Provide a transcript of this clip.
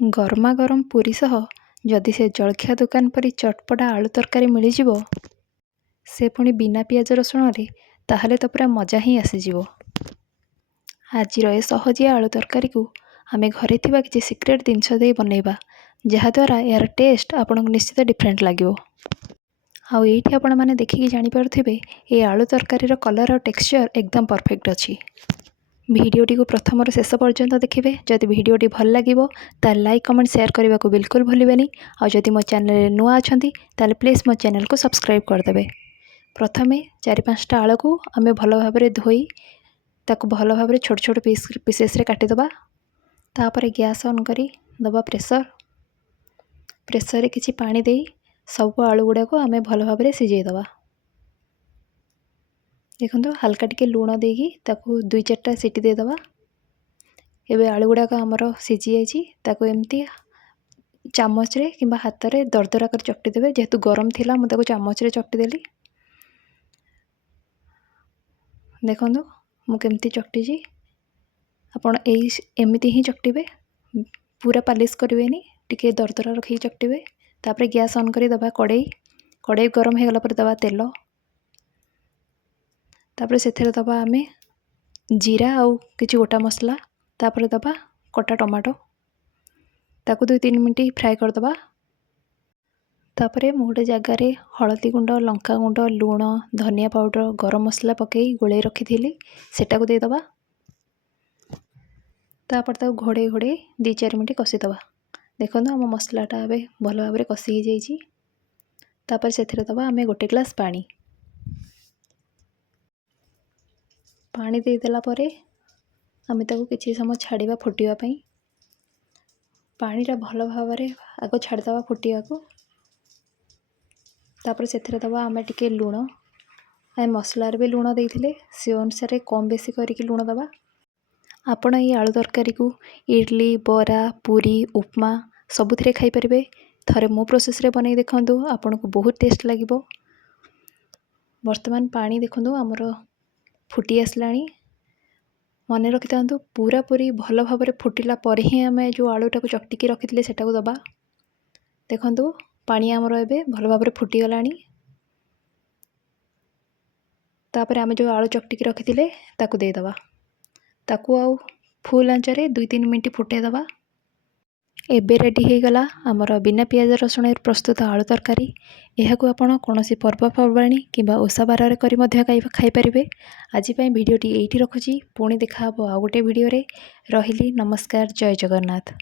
गरमा गरम पूरी सह जदि से जलखिया दुकान परी चटपटा आलू तरकारी मिलଯିବ से पुणी बिना पियाज रसुण रे ताहले तो पूरा मजा ही आसीजिवो। आजिर ए सहजिया आलू तरकारी को आमे घरे थिबा किछि सिक्रेट जिनस दे बनैबा जहाद्वारा यार टेस्ट आपन निश्चित डिफरेंट लागिवो। आउ एठी आपण माने देखिकी जानि पारुथिबे ए आलू तरकारी कलर और टेक्सचर एकदम परफेक्ट अछि। भिडियोटी को प्रथम शेष पर्यंत देखिए। जदि भिडियोटी भल लगे ताल लाइक कमेंट शेयर करने को बिल्कुल भूलें। और जदि मो चैनल नुआ अच्छा ताल प्लीज मो चैनल को सब्सक्राइब करदे। प्रथमे 4-5टा आलू को आम भल भाव धोई ताकू भल भाव छोट छोट पीसेस रे काटिदबा। तापर गैस ऑन करी दबा प्रेशर रे किछि पानी देई सब आलू गुडा को आम भल भाव सिझेदबा। देखो हल्का टिके लुण देगी ताकू 2-4टा सीटी देदबा। एबे आलू गुड़ाक आमर सीझी जाइए ताकू एमती चामच रे किंबा हाथ रे दरदरा कर चकटी देबे। जेहेतु गरम थिला मु ताकू चामच रे चकटी देली। देखो मु केमती चकटी जी आपण एमती ही चकटिबे पूरा पालिश करेनि टिके दरदरा रखी चकटिबे। तापर गैस ऑन करी दबा कड़ाई गरम हो गला पर दबा तेल। तापर से दबा आमे जीरा आउ किछि गोटा मसला। तापर दबा कटा टमाटो ताकू 2-3 मिनट फ्राए करदबा। तापर गोटे जगार हलदी गुंड लंका गुंड लुण धनिया पाउडर गरम मसला पकई गोले रखी थी सेटा को देदबा। तापर ताकू घोड़े घोड़े 2-4 मिनट कषिदबा। देखो आम मसलाटा ए भल भाव कषि हो जाइए। तापर से दबा आमे 1 ग्लास पानी देदेला परे आमे ताकू किछि समय छाड़िबा फुटिबा पई। पानीटा भल भाव आग छाड़ीदबा फुटिया को। तापर से दबा आमे टिके लुण आमे मसलार भी लुण देइथिले से अनुसार कम बेसी करके लुण दबा। आपण ये आलू तरकारी को इडली बरा पूरी उपमा सबुथिरे खाई परिबे। थरे मो प्रोसेस रे बनै देखंतु आपन को बहुत टेस्ट लागिबो। वर्तमान पानी देखंतु हमर फुटी आसलाणी। मन रखि था पूरा पूरी भल भाव फुटिला पर ही आम जो आलूटा को चकटिकी रखी से दबा। देखंतु पानी आमर ए भल भाव फुटीगला। तापर आम जो आलू चकटिकी रखी ताकू देदबा। ताकू आउ फुल आंचरे 2-3 मिनट फुटेदबा। एबे रेडी हो गला आमर बिना पियाज रसुण प्रस्तुत आलू तरकारी। यह आपण कौन पर्वपर्वाणी किंबा ओषा बार खाई पारिबे। आज भिडियोटी एठी रखुची पुणी देखा आउ गोटे भिडियो रे। रहिली नमस्कार जय जगन्नाथ।